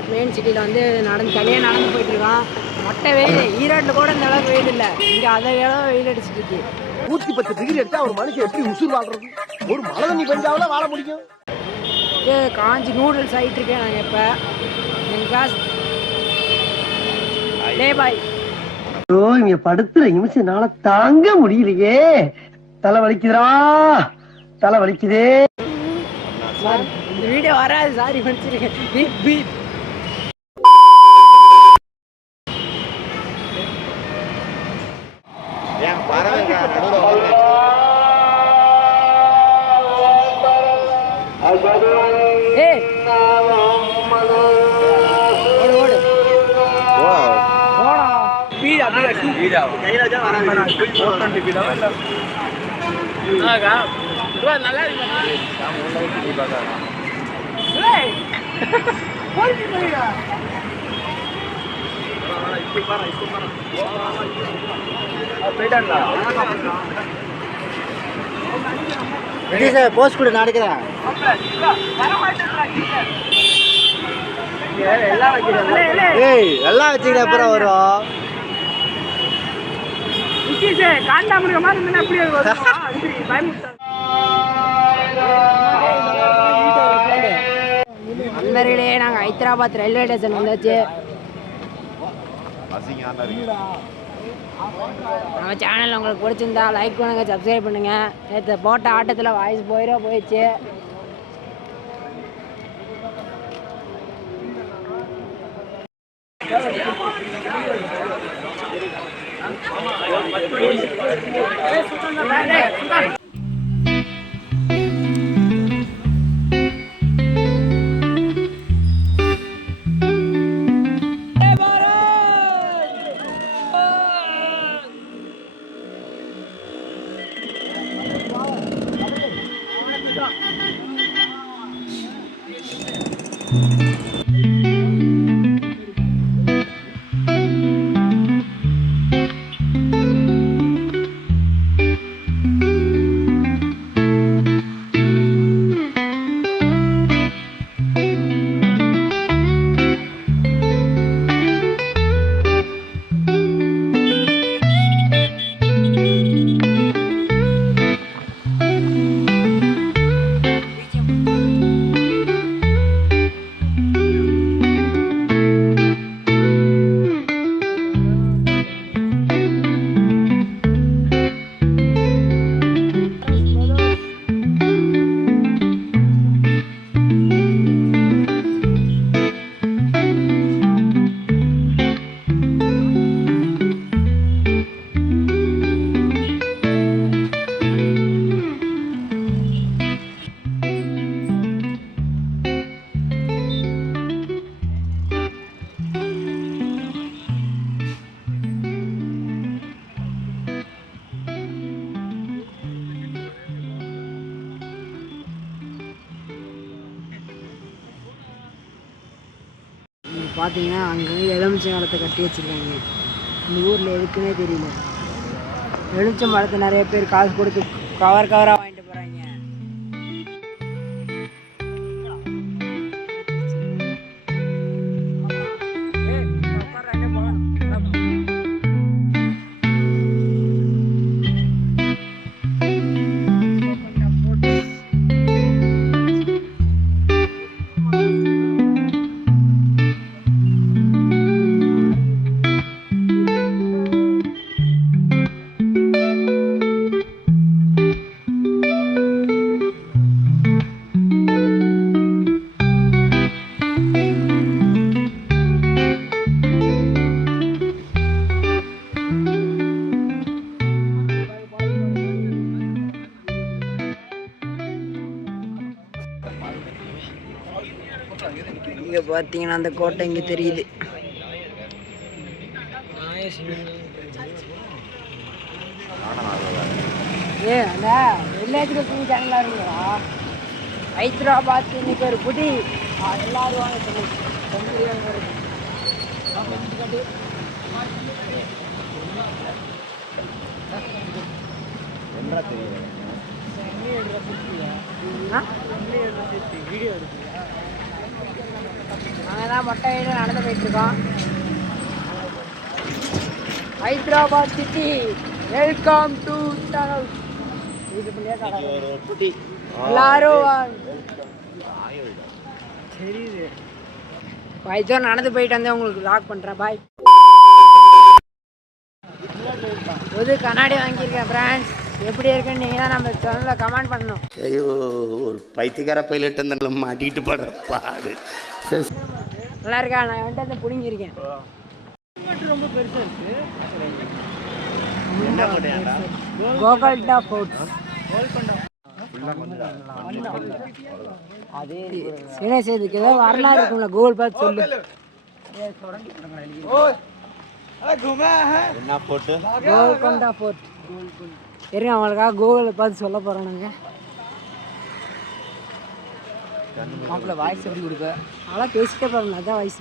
Hyderabad main சிட்டியில் வந்து தனியாக நடந்து போயிட்டுருக்கான். மொட்டை வெயில். ஈரோட்டில் கூட இந்த அளவுக்கு வெயில் இல்லை, இங்கே அதை அளவு வெயில் அடிச்சுட்டு இருக்கு. 110 டிகிரி அடிச்சா ஒரு மனுஷன் எப்படி உசுர் வாழ்றது? ஒரு மழை தண்ணி பெஞ்சாவில வாழ முடியும். காஞ்சி நூடுல்ஸ் ஆகிட்டு இருக்கேன் நான். இப்போ என் கிளாஸ் டே பாய். இங்க படுத்துற நிமிஷம்னால தாங்க முடியலையே. தலை வலிக்குதுடா, தலை வலிக்குதே. சார் இந்த வீடியோ வராது, சாரி மன்னிச்சிருக்கேன். Beep beep. நல்லா போஸ்ட் கூட நடக்கிறேன். எல்லாம் வச்சுக்கிட்ட அப்புறம் வரும். நண்பர்களே, நாங்கள் ஹைதராபாத் ரயில்வே ஸ்டேஷன் வந்தாச்சு. நம்ம சேனல் உங்களுக்கு பிடிச்சிருந்தா லைக் பண்ணுங்க, சப்ஸ்கிரைப் பண்ணுங்க. நேற்று போட்ட ஆட்டத்தில் வாய்ஸ் போயிடுச்சு. பார்த்தீங்கன்னா அங்கே எலுமிச்சை மரத்தை கட்டி வச்சுருக்காங்க. இந்த ஊரில் எதுக்குன்னே தெரியல. எலுமிச்சை மரத்தை நிறைய பேர் காசு கொடுத்து கவராக வாங்கிட்டு போகிறாங்க. இங்கே பார்த்தீங்கன்னா அந்த கோட்டை இங்கே தெரியுது. அந்த வில்லேஜில் சேனலாக இருக்குங்களா? ஹைதராபாத் இன்னைக்கு ஒரு புடி எல்லாரும் வாங்க வீடியோ எடுக்குங்களா? நாங்கள் தான் மொட்டை வீடு நடந்து போயிட்டுருக்கோம். Hyderabad city, welcome to tunnel. எல்லாரும் தெரியுது. பாய்ச்சோர் நடந்து போயிட்டு வந்தேன், உங்களுக்கு லாக் பண்ணுறேன். பாய். புது கண்ணாடி வாங்கியிருக்கேன் ஃப்ரெண்ட்ஸ். எப்படி இருக்குன்னு நீங்கள் தான் நம்ம சேனலில் கமெண்ட் பண்ணணும். ஐயோ, ஒரு பைத்தியக்கார பைலட் அந்த மாட்டிக்கிட்டு படுற பாடு. நல்லா இருக்கா? நான் வந்துட்டு அதை பிடிங்கிருக்கேன். ரொம்ப பெருசாக இருக்கு. கோகல்டா ஃபோர்ட்ஸ். சரி சரி, இதுக்கு ஏதாவது வரலாறு இருக்கும்ல, கூகுள் பார்த்து சொல்லு. என்ன போட்டு கோகல்டா ஃபோர்ட் இருங்க, அவங்களுக்காக கூகுளில் பார்த்து சொல்ல போகிறோம். நாங்கள் மாப்பிள்ள வாய்ஸ் எப்படி கொடுப்ப? அதெல்லாம் பேசிட்டே பாருங்க, அதான் வாய்ஸ்.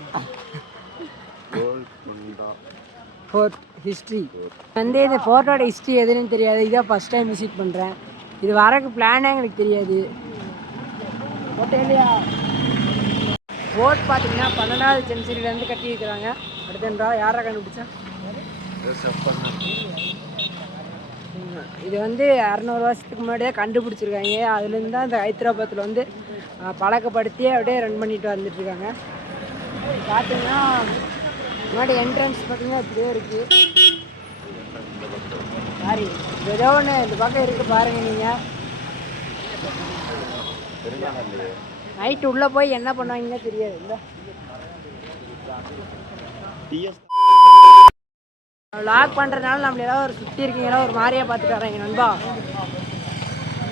ஃபோர்ட் ஹிஸ்ட்ரி வந்து இந்த ஃபோர்ட்டோட ஹிஸ்ட்ரி எதுன்னு தெரியாது. இதான் ஃபஸ்ட் டைம் விசிட் பண்ணுறேன். இது வரக்கு பிளானே எங்களுக்கு தெரியாது. ஃபோர்ட் இல்லையா? ஃபோர்ட் பார்த்தீங்கன்னா 12வது சென்ச்சுரியிலேருந்து கட்டியிருக்கிறாங்க. அடுத்தன்றா யாரை கண்டுபிடிச்சா? இது வந்து 600 வருஷத்துக்கு முன்னாடியே கண்டுபிடிச்சிருக்காங்க. அதுலேருந்து தான் இந்த ஹைதராபாத்தில் வந்து பழக்கப்படுத்தி அப்படியே ரன் பண்ணிட்டு வந்துட்டுருக்காங்க. பார்த்தீங்கன்னா முன்னாடி என்ட்ரன்ஸ் பார்த்தீங்கன்னா இப்படியே இருக்குது. சாரி, ஏதோ ஒன்று இந்த பக்கம் இருக்குது பாருங்கள். நீங்கள் நைட்டு உள்ளே போய் என்ன பண்ணுவாங்கன்னு தெரியாது. இல்லை லாக் பண்ணுறதுனால நம்மள ஏதாவது ஒரு சுற்றி இருக்கீங்களா ஒரு மாதிரியாக பார்த்துட்டு வரேன் நண்பா.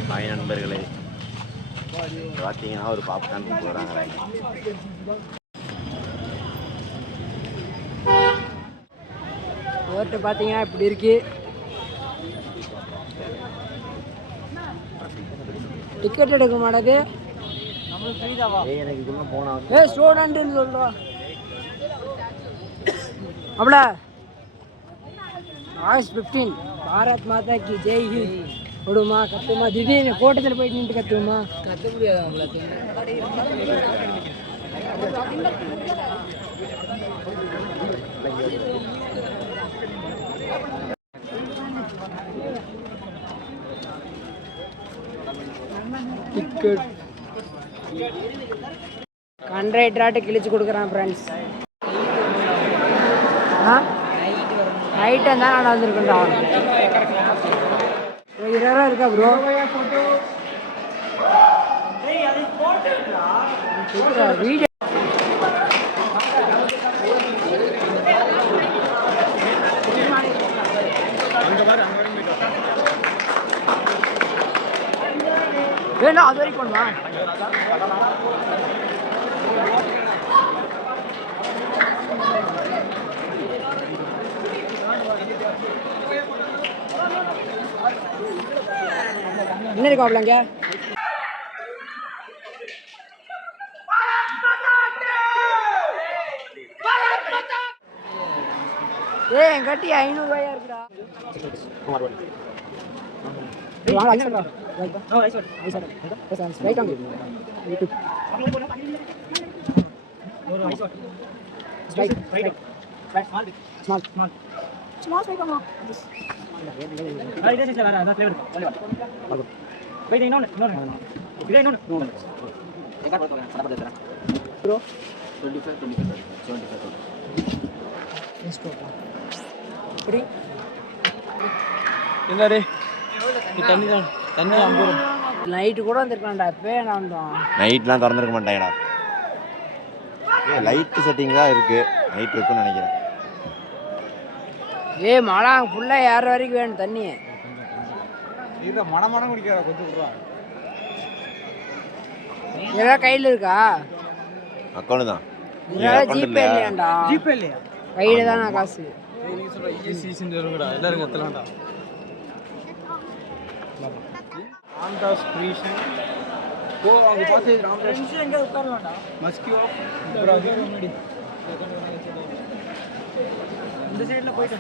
ஹாய் நண்பர்களே, பார்த்தீங்கன்னா ஒரு பாப்கார்ன் போகிறாங்க. ஓட்டு பார்த்தீங்கன்னா இப்படி இருக்கு. டிக்கெட் எடுக்க மாட்டேது. ஸ்டூடெண்ட்னு சொல்கிறோம். அவ்வளோ August 15 Bharat Mata Ki Jai he. விடுமா கத்துமா? திடீர்னு கூட்டத்தில் போயிட்டு நின்று கத்துவோமா? கத்த முடியாது அவங்களுக்கு. டிக்கெட் கண்ட்ரைட்டராட்டு கிழிச்சு கொடுக்குறான் ஃப்ரெண்ட்ஸ். நைட்டு தான் நான் வந்திருக்கேன்டா. 20 ரூபா இருக்கா ப்ரோ? வீடியோ வேணும், அது வரைக்கும் பண்ணுமா? என்ன இருக்கும் அப்படிங்க? என் கட்டி 500 ரூபாயா இருக்குடா. நைட்டு கூட வந்துருக்கலாம்டா. இப்போ நான் நைட்லாம் திறந்துருக்க மாட்டேங்கடா. லைட்டு செட்டிங் தான் இருக்கு. நைட் இருக்குன்னு நினைக்கிறேன். மழை ஃபுல்லாக ஏற வரைக்கும் வேணும் தண்ணி. மனம் குடிக்கிற கொஞ்சம் விடுவா. இதெல்லாம் கையில் இருக்கா? அக்கௌண்ட் தான். இதெல்லாம் ஜிபே இல்லையாண்டா? ஜிபே இல்லையா? கையில் தான் நான் காசு. எல்லாரும் கத்தலாம்டா. ராம்தாஸ் கிருஷ்ணன் கோ அவங்க பார்த்து ராம்தாஸ் எங்க உட்காரலாம்டா. மஸ்கி ஆஃப் இப்ராஹிம் முன்னாடி இந்த சைடுல போயிட்டு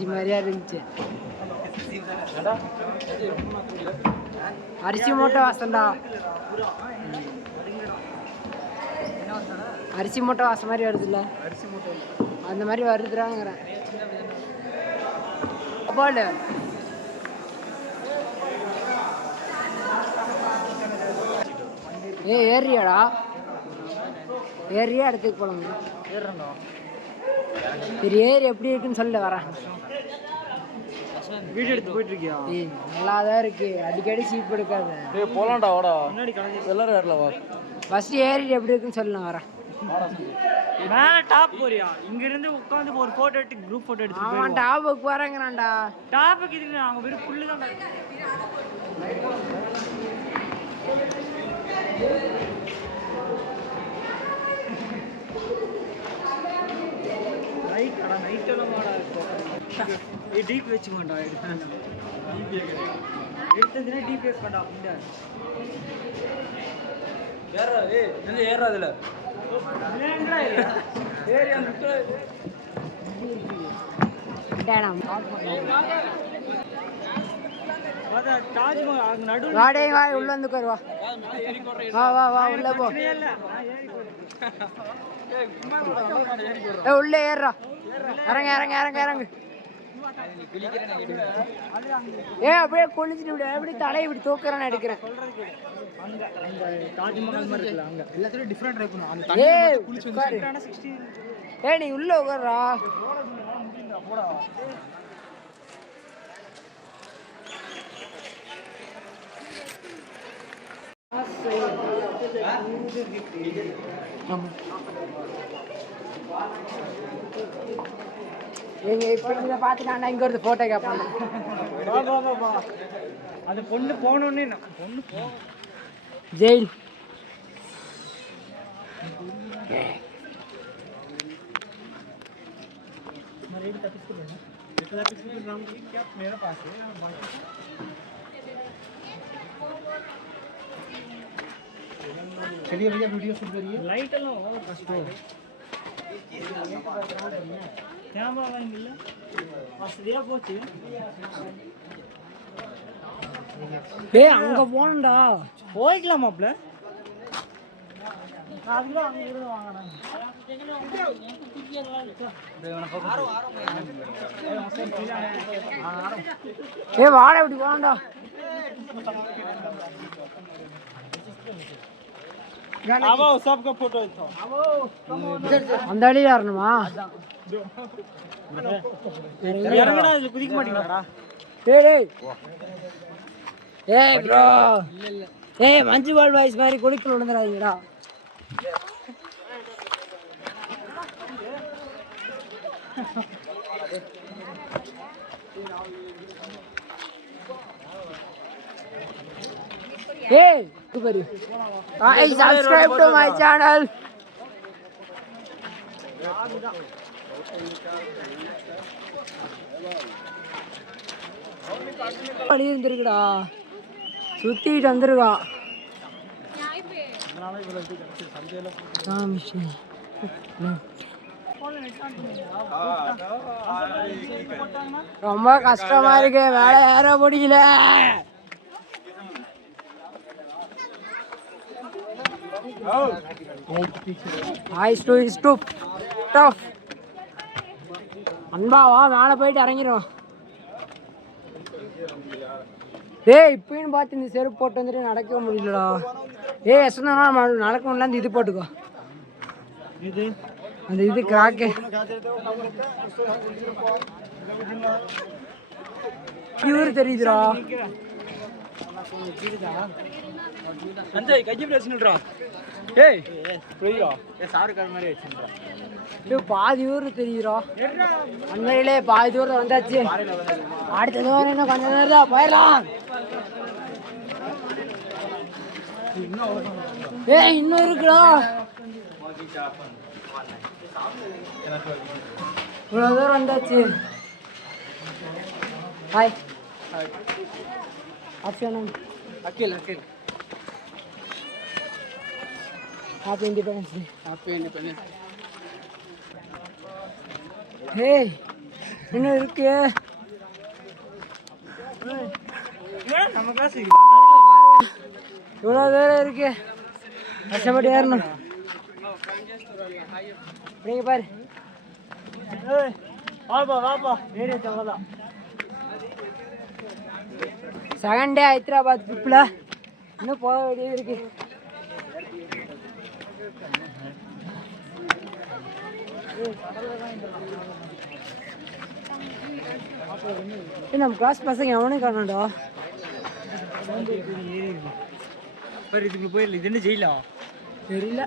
அரிசி மாதிரியா இருந்துச்சு. அரிசி மூட்டை வாசம்டா. அரிசி மூட்டை வாசம் மாதிரி வருதுல்ல, அந்த மாதிரி வருதுறாங்கிறேன். போல ஏறியாடா, ஏறியா இடத்துக்கு போகலாம். சரி ஏறி எப்படி இருக்குன்னு சொல்ல வரேன். வீடியோ எடுத்து போயிட்டு இருக்கியா? நல்லா தான் இருக்கு, அடிக்கடி சீப் எடுக்காத. போலாம்டா வாடா, முன்னாடி எல்லாரும் ஏறலாம் வா. ஃபர்ஸ்ட் ஏறிட்டு எப்படி இருக்குன்னு சொல்லலாம் வரேன். மேல டாப் போறியா? இங்க இருந்து உட்கார்ந்து ஒரு போட்டோ எடுத்து குரூப் போட்டோ எடுத்து. அவன் டாப்புக்கு வரங்கறான்டா. டாப்புக்கு இதுக்கு அங்க வெறும் புல்லு தான். ரைட் அட நைட் எல்லாம் மாடா இருக்கு. ஏ டிபி வெச்சு மாடா எடுத்ததுனா டிபி வெச்சு மாடா. இந்த ஏறா என்ன ஏறா அதுல ஏங்கடா ஏறி அந்த டேனா அத தாஜ்மஹல் அங்க நடுவுல வாடே வா, உள்ள வந்து உட்கார். வா வா வா உள்ள போ. உள்ள ஏறா, இறங்க இறங்க இறங்க இறங்க. அப்படியே குளிச்சுட்டு விடு, எப்படி தலையை இப்படி தூக்குறேன்னு எடுக்கிறேன். தாஜ்மஹால் மாதிரி இருக்குல்ல, அங்க எல்லாத்துலயும் டிஃபரண்ட் ட்ரை பண்ணுவோம். அந்த நீ உள்ள உட்கார்றா. போடா எங்க இப்ப இதை பார்த்துட்டாண்டா, இங்க ஒரு போட்டோ கேட்பாங்க. அந்த பொண்ணு போனோடனே பொண்ணு ஜெயில் मेरा पास है चलिए भैया वीडियो शूट करिए. लाइट अल्लो कष्ट कैमरा वांगिल्ल असदिया போச்சு. டேய் அங்க போணும்டா. போய்க்கலாம் மாப்ள. அதுக்கு அங்க இருந்து வாங்கடா. வாட இப்படி போண்டா. सबका फोटो அந்த வழியில வரணுமா? இறங்கடா, இதுல குதிக்க மாட்டீங்களாடா? ஏய் ப்ரோ, ஏய் மஞ்சு பால் பாய்ஸ் மாதிரி குளிக்கல விழுந்துடாதீங்கடா. Hey, subscribe to my channel. வழி இருந்திருக்குடா, சுத்திட்டு வந்துருக்கா. ரொம்ப கஷ்டமா இருக்கு, வேலை ஏற முடியல. அன்பாவா மேலே போயிட்டு இறங்கிடும். ஏய் இப்பயும் பார்த்து இந்த செருப்பு போட்டு வந்துட்டு நடக்க முடியலடா. ஏய் யசந்தா நடக்க முடியல, அந்த இது போட்டுக்கோ. இது அந்த இது கிராக்கு இவரு தெரியுதுடா. அஞ்சய் கையை பிரச்சனைடா. ஏய் புரியுதா? சாரு கால் மாதிரி வெச்சிருடா. பாதி ஊர் தெரியுறா. அண்மையிலே பாதி தூரம் வந்தாச்சு. அடுத்த தூரம் இன்னும் கொஞ்சம் நேரம் தான் போயிடலாம். ஏய் இன்னும் இருக்குடா. இவ்வளோ தூரம் வந்தாச்சு. ஹாய் ஆப்ஷன் Akhil Akhil happy independence day. Happy independence. Hey, இன்னும் இருக்கு. இவ்வளோ தூரம் இருக்கு, கஷ்டப்பட்டு ஏறணும். நீங்க பாரு, செகண்ட் டே ஹைதராபாத் ட்ரிப்பில் இன்னும் போக வேண்டியது இருக்கு. நம்ம கிளாஸ் பசங்க எவனும் காணோம்டா. இதுக்குள்ள போயிடல. இது என்ன ஜெயிலா தெரியல.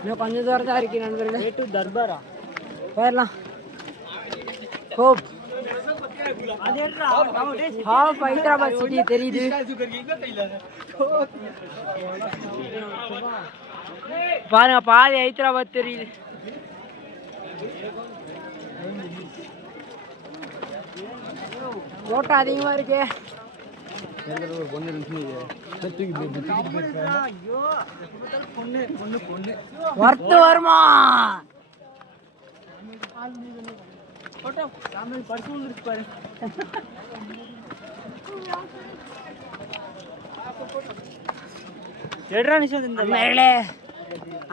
இன்னும் கொஞ்சம் தூரம் தான் இருக்கு நண்பர்களே. தர்பாரா போயிடலாம். ஹோப் ஹாஃப் ஹைதராபாத் சிட்டி தெரியுது. பாருங்க, பாதி ஹைதராபாத் தெரியுது. ஓட்டம் அதிகமா இருக்கு. வர்த்து வருமா?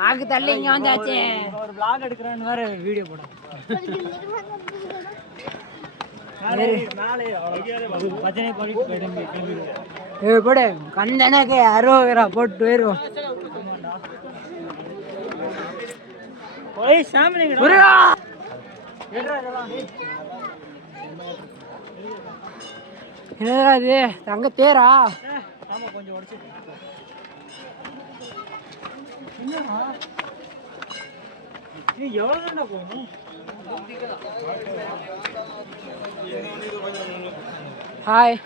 ஆக்கு தள்ளி இங்க வந்தாச்சு. ஒரு vlog எடுக்கிறேன்னு வேற வீடியோ போடும். போடு கந்தனக்கு அரோகரா போட்டு போயிடுவோம். என்னடா இது, தங்க தேரா? கொஞ்சம் உடச்சிட்டு எவ்வளவு போகணும்? ஹாய்.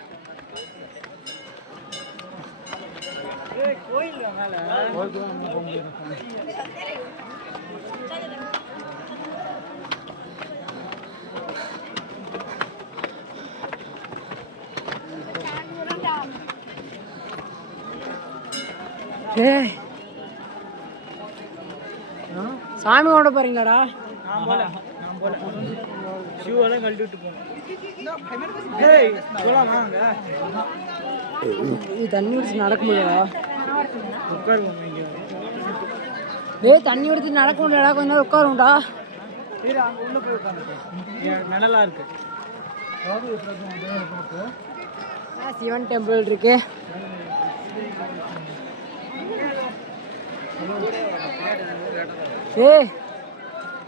கோயில் மேல சாமி கொண்டு போறீங்களாடா? ஷூவெல்லாம் கழட்டி விட்டு போனோம். தண்ணி குடிச்சு நடக்க முடியாதா? உட்காருவோம். தண்ணி குடிச்சு நடக்க முடியாதா? கொஞ்ச நேரம் உட்காருண்டா. அங்கே உள்ள போய் உட்காந்துருக்கேன். நிழலா இருக்கு. சிவன் டெம்பிள் இருக்கு.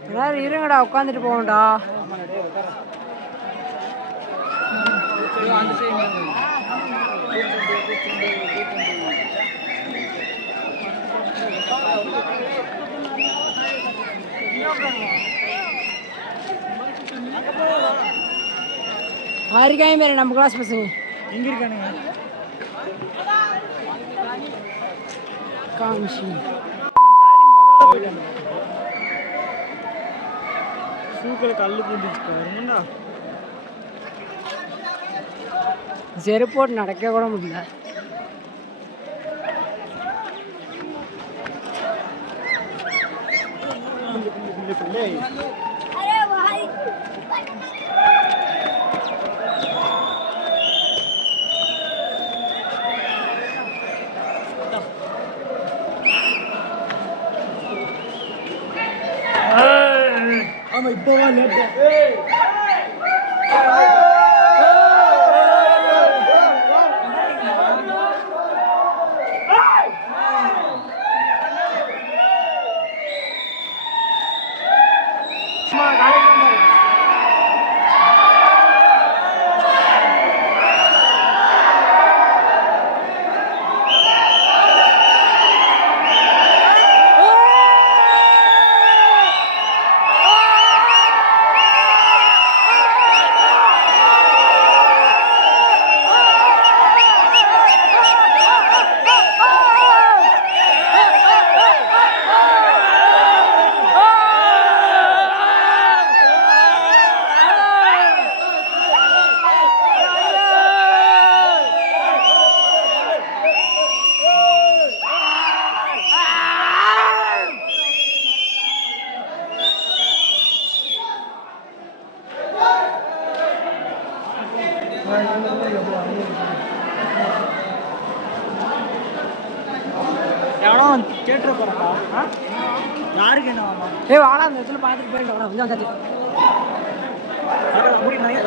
எல்லாரும் இருங்கடா, உட்காந்துட்டு போகணும்டா. ஆரிக்காயும் பேர் நம்ம கிளாஸ் பசங்க எங்க இருக்கானுங்க? காமிஷி ஷூக்களை கல்லு பூண்டிச்சுக்கா. செருப்போட்டு நடக்க கூட முடியல. ஆமா, இப்போதான் லேட்டு. எவனோ கேட்டுற போறா யாருக்கு என்ன வேணும்? ஏய் வாடா அந்த இடத்துல பார்த்துட்டு போயிட்டு வாடா வந்து வந்துட்டு அப்படி நிறைய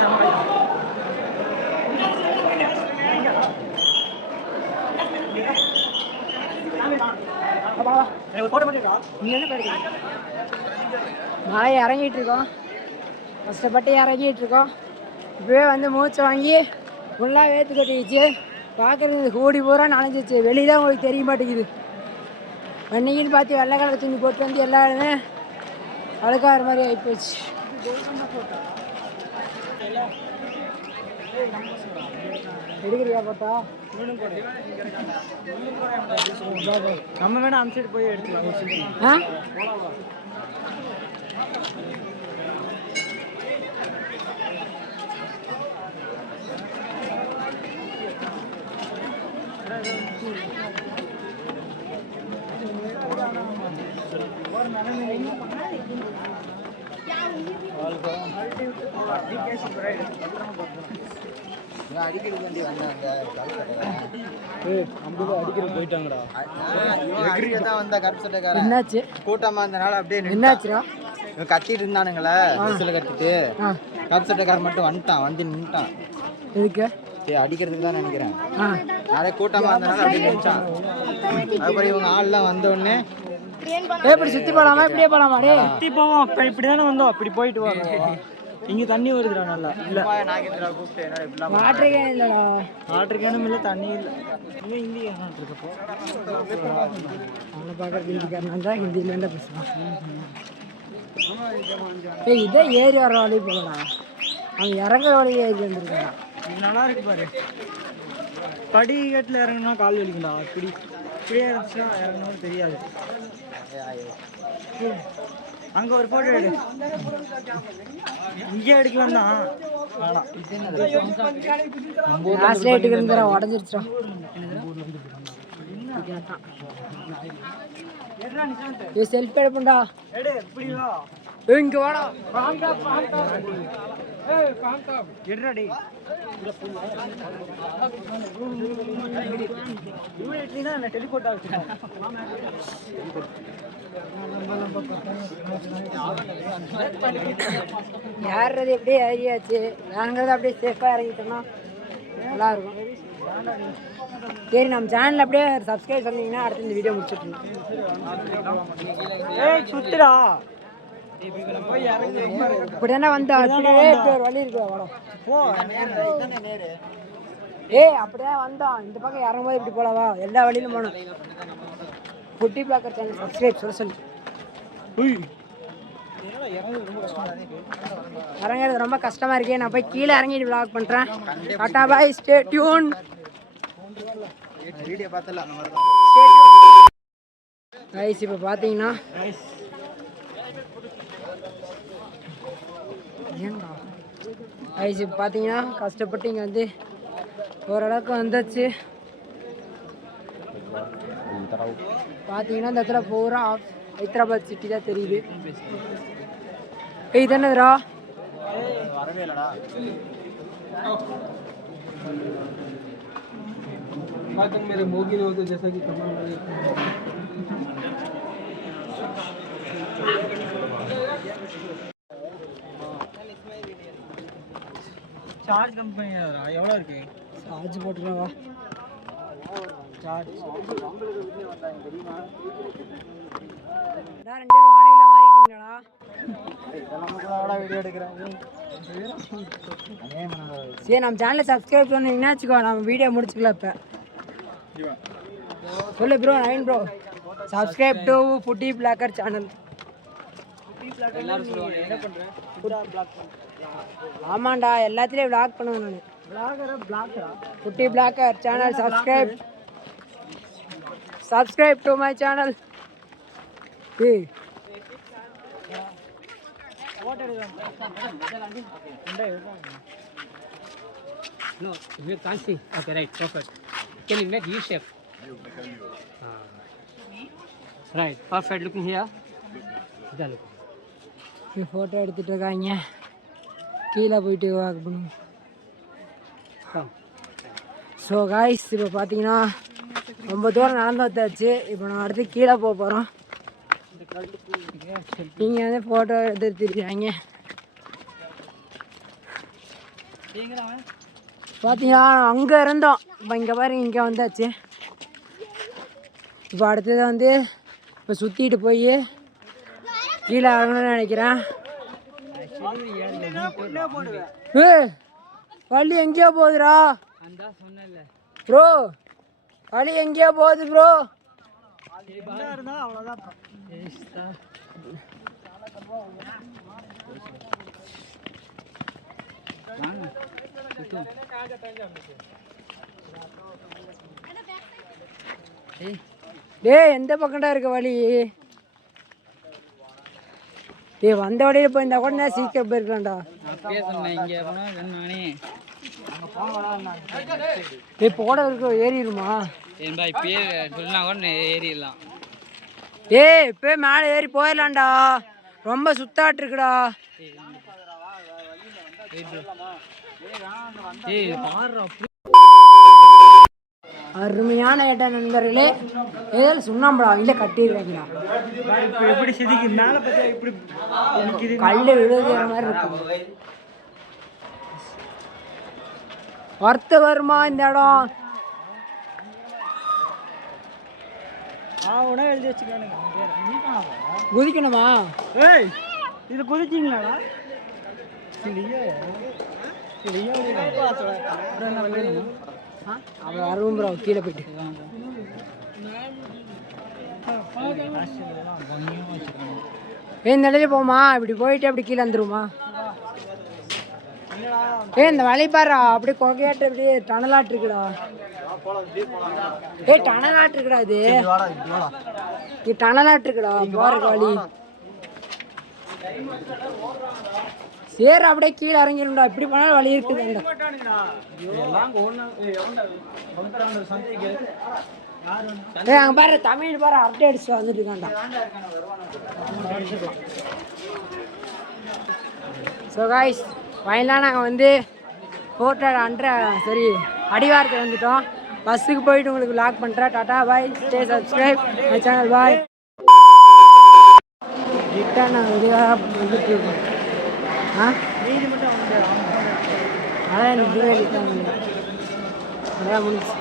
மழை இறங்கிட்டு இருக்கோம், கஷ்டப்பட்டு இறங்கிட்டு இருக்கோம். இப்பவே வந்து மூச்சை வாங்கி ஃபுல்லாக வேத்து கட்டிடுச்சு. பார்க்குறது கூடி பூரா நனைஞ்சிச்சு. வெளியே உங்களுக்கு தெரிய மாட்டேங்குது. அன்னைக்குன்னு பார்த்து வெள்ளை கலர் துணி போட்டு வந்து எல்லாருமே அழுக்காகிற மாதிரி ஆகிப்போச்சு. எடுக்கிறியா போட்டா நம்ம வேணா அந்த சைடு போய் எடுத்துக்கலாம். ஆ அடிக்கடி வண்டி வந்தாங்க போயிட்டாங்கடா. தான் வந்த கருப்பு சட்டைக்காரன் என்னாச்சு? கூட்டமா இருந்தனால அப்படியே என்னாச்சுடா? இவன் கத்திட்டு இருந்தானுங்களே பஸ்ஸில் கட்டிட்டு. கருப்பு சட்டைக்காரன் மட்டும் வந்துட்டான், வந்து நின்றுட்டான். எதுக்கு? சரி அடிக்கிறதுக்கு தான் நினைக்கிறேன். நிறைய கூட்டமா இருந்தனால அப்படியே நின்றுட்டான். அதுக்கப்புறம் இவங்க ஆள்லாம் வந்தோடனே இப்படி சுற்றி போகலாமா இப்படியே போகலாமா? டே சுற்றி போவோம். இப்போ இப்படி தானே வந்தோம், அப்படி போயிட்டு வரோம். இங்கே தண்ணி வருதுடா நல்லா. இல்லை வாட்டர் கேன் இல்லைடா. வாட்டர் கேனும் இல்லை, தண்ணி இல்லை. இங்கே ஹிந்தி இருக்கப்போ அவனை பார்க்குறது ஹிந்திக்காரன் தான், ஹிந்தியிலேருந்து பேசுவான். ஏய் இதே ஏறி வர வழி போகலாம், அவன் இறங்குற வழி ஏறி வந்துருக்கான். இது நல்லா இருக்கு பாரு. படிக்கட்டில் இறங்கணும்னா கால் வலிக்கும்டா. இப்படியே இருந்துச்சுன்னா இறங்கணும் தெரியாது. அங்கே ஒரு ஃபோட்டோ எடு. இங்கே எடுக்கலாம் தான். உடஞ்சிருச்சா? செல்ஃபி எடுப்பா. இங்க வாடா. ஏறது எப்படியே ஏறியாச்சு. நாங்கிறது அப்படியே சேஃபாக இறங்கிட்டோம்னா நல்லா இருக்கும். சரி நம்ம சேனல் அப்படியே சப்ஸ்கிரைப் பண்ணீங்கன்னா அடுத்து இந்த வீடியோ முடிச்சுட்டு சுத்துடா. இப்படிதானே வந்தா அப்படியே ஒரு வழி இருக்கு. ஏய் அப்படிதான் வந்தோம். இந்த பக்கம் இறங்கும்போது இப்படி போலவா, எல்லா வழியிலும் போகணும். ஃபுட்டி பிளாக்கர் சேனல் சப்ஸ்கிரைப் சொல்ல சொல்லி. இறங்குறது ரொம்ப கஷ்டமா இருக்கே. நான் போய் கீழே இறங்கிட்டு விளாக் பண்றேன். டாடா பாய், ஸ்டே டியூன். வீடியோ பார்த்தலாம். கைஸ் இப்போ பார்த்தீங்கன்னா கைஸ் இப்போ பார்த்தீங்கன்னா கஷ்டப்பட்டு இங்கே வந்து ஓரளவுக்கு வந்துச்சு. பார்த்தீங்கன்னா இந்த இடத்துல பூரா ஹைதராபாத் சிட்டி தான் தெரியுது. இது என்னதுடா? வரவே இல்லடா. मेरे मोगी ने जैसा कि சார்ஜ் கம்பெனி எவ்வளோ இருக்கு? சார்ஜ் போட்டுருவா. சார்ஜ் 2 பேரும் வானிலை மாறிட்டீங்களா? வீடியோ எடுக்கிறேன். சரி நம்ம சேனலை சப்ஸ்கிரைப் பண்ணீங்கன்னா வச்சுக்கோ, நம்ம வீடியோ முடிச்சுக்கலாம். இப்போ சொல்லு bro. Naveen bro, subscribe to foodie blogger channel. என்ன பண்ணுறேன்? ஆமாண்டா, எல்லாத்துலேயும் விளாக் பண்ணுவேன் நான். Foodie blogger channel subscribe to my channel. ஏய் No, you can't see. Okay, right, perfect. Can you make U shape? Right, perfect. Looking here. Look. Photo எடுத்துகிட்டு இருக்காங்க. கீழே போயிட்டு வாக் பண்ணுவோம். ஸோ காய்ஸ் இப்போ பார்த்தீங்கன்னா ரொம்ப தூரம் நடந்து வந்தாச்சு. இப்போ நான் அடுத்து கீழே போக போகிறோம். நீங்கள் வந்து ஃபோட்டோ எடுத்துருக்காங்க பார்த்தீங்கன்னா அங்கே இருந்தோம். இப்போ இங்கே பாருங்க இங்கே வந்தாச்சு. இப்போ அடுத்தது வந்து இப்போ சுற்றிட்டு போய் கீழே இறங்கணும்னு நினைக்கிறேன். வழி எங்கேயோ போகுதுடா ப்ரோ, வழி எங்கேயோ போகுது ப்ரோ. டேய் எந்த பக்கம்டா இருக்க வழி? டேய் வந்த வழியில் போயிருந்தா கூட நான் சீக்கிரம் போயிருக்கலாம்டா. டேய் போட இருக்க ஏறிடுமா? ஏறிடலாம். டேய் இப்போ மேலே ஏறி போயிடலாம்டா. ரொம்ப சுத்தாட்டு இருக்குடா. அருமையான ஏட்டா நண்பர்களே. ஏதாவது சுண்ணாம்படா இல்லை கட்டிடுவாங்களா? எப்படி செதுக்கி மேலே பார்த்தா இப்படி கல் விழுகிற மாதிரி இருக்கு. ஒர்த்து வருமா இந்த இடம்? உணவு எழுதி வச்சுக்கலானுங்க. குதிக்கணுமா? ஏய் இது குதிச்சிங்களாடா? அவன் அருவும் ப்ரோ கீழே போயிட்டு. இந்த இடையில போமா? இப்படி போயிட்டு அப்படி கீழே வந்துருமா? இந்த வழி பாரு அப்படியே கொகையாட்டு அப்படியே டனலாட்டு இருக்குடா. டனலாட்டு இருக்குடா. இது டனலாட்டு இருக்குடா போற வழி. சரி அப்படியே கீழே இறங்கிடும்டா. இப்படி போனாலும் வழி இருக்குது. அங்கே பாரு தமிழ் பாரு அரட்டை அடிச்சு வந்துட்டு இருக்காண்டா. ஸோ காய்ஸ் ஃபைனலாக நாங்கள் வந்து அடிவாரத்துக்கு வந்துட்டோம். பஸ்ஸுக்கு போயிட்டு உங்களுக்கு வ்ளாக் பண்ணுறேன். Tata bye. Stay subscribe my channel bye. Return நாங்கள் வெளியாக வந்துட்டு இருக்கோம். அதான் எனக்கு ரிட்டர்ன் அதான் முடிச்சு.